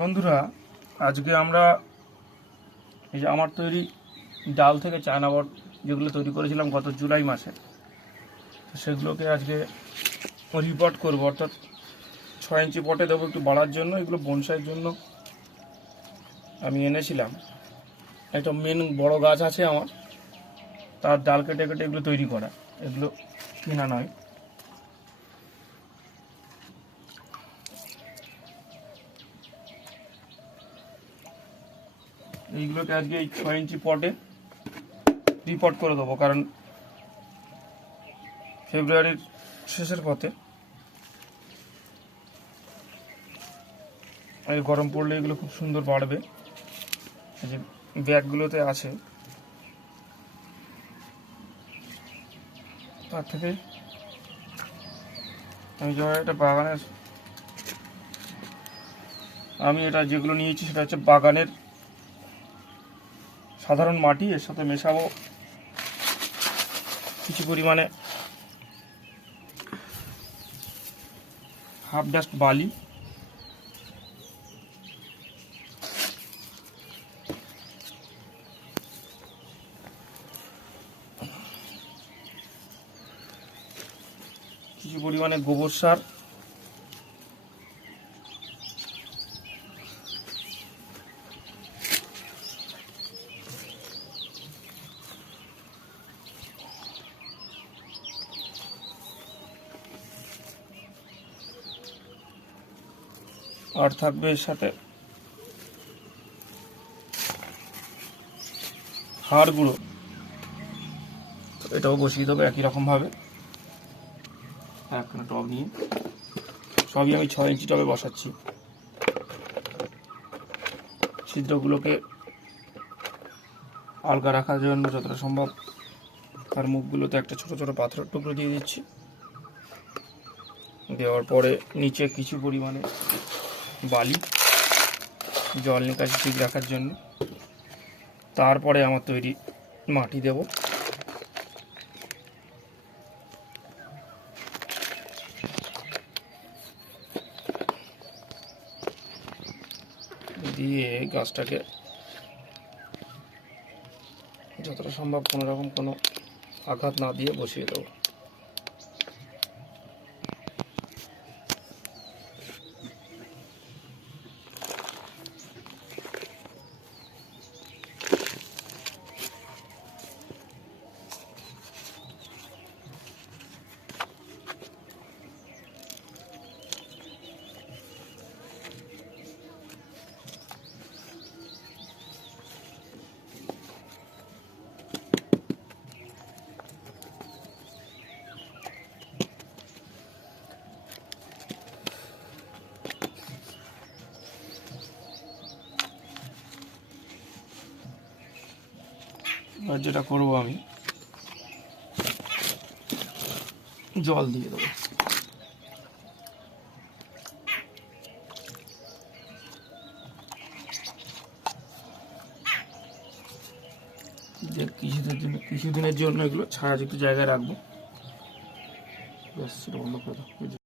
বন্ধুরা, আজকে আমরা এই যে আমার তৈরি ডাল থেকে চায়না বট যেগুলো তৈরি করেছিলাম গত জুলাই মাসে, সেগুলোকে আজকে রিপোর্ট করব, অর্থাৎ 6 ইঞ্চি পটে দেবো একটু বাড়ার জন্য। এগুলো বনসাইয়ের জন্য আমি এনেছিলাম। একটা মেন বড় গাছ আছে আমার, তার ডাল কেটে কেটে এগুলো তৈরি করা, এগুলো কেনা নয়। এইগুলোকে আজকে এই 6 ইঞ্চি পটে রিপোর্ট করে দেবো, কারণ ফেব্রুয়ারির শেষের পথে এই গরম পড়লে এগুলো খুব সুন্দর বাড়বে। এই যে ব্যাগগুলোতে আছে, তার থেকে আমি যখন একটা বাগানের এটা যেগুলো নিয়েছি সেটা হচ্ছে বাগানের সাধারণ মাটি, এর সাথে মেশাবো কিছু পরিমাণে হাফ ডাস্ট বালি, কিছু পরিমাণে গোবর সার, আর থাকবে এর সাথে হাড় গুঁড়ো। এটাও বসিয়ে দেবো একই রকমভাবে একখানা টব নিয়ে। সবই আমি 6 ইঞ্চি টবে বসাচ্ছি। ছিদ্রগুলোকে আলগা রাখার জন্য যতটা সম্ভব তার মুখগুলোতে একটা ছোট ছোট পাথরের টুকরো দিয়ে দিচ্ছি। দেওয়ার পরে নিচে কিছু পরিমাণে বালি, জল নিকাশি ঠিক রাখার জন্য। তারপরে আমার তৈরি মাটি দেব। দিয়ে গাছটাকে যতটা সম্ভব কোনো রকম কোনো আঘাত না দিয়ে বসিয়ে দেবো। আর যেটা করবো, আমি জল দিয়ে দেবো। কিছুদিনের জন্য এগুলো ছায়াযুক্ত জায়গায় রাখবো। ব্যাস, সেটা বন্ধ করে দাও।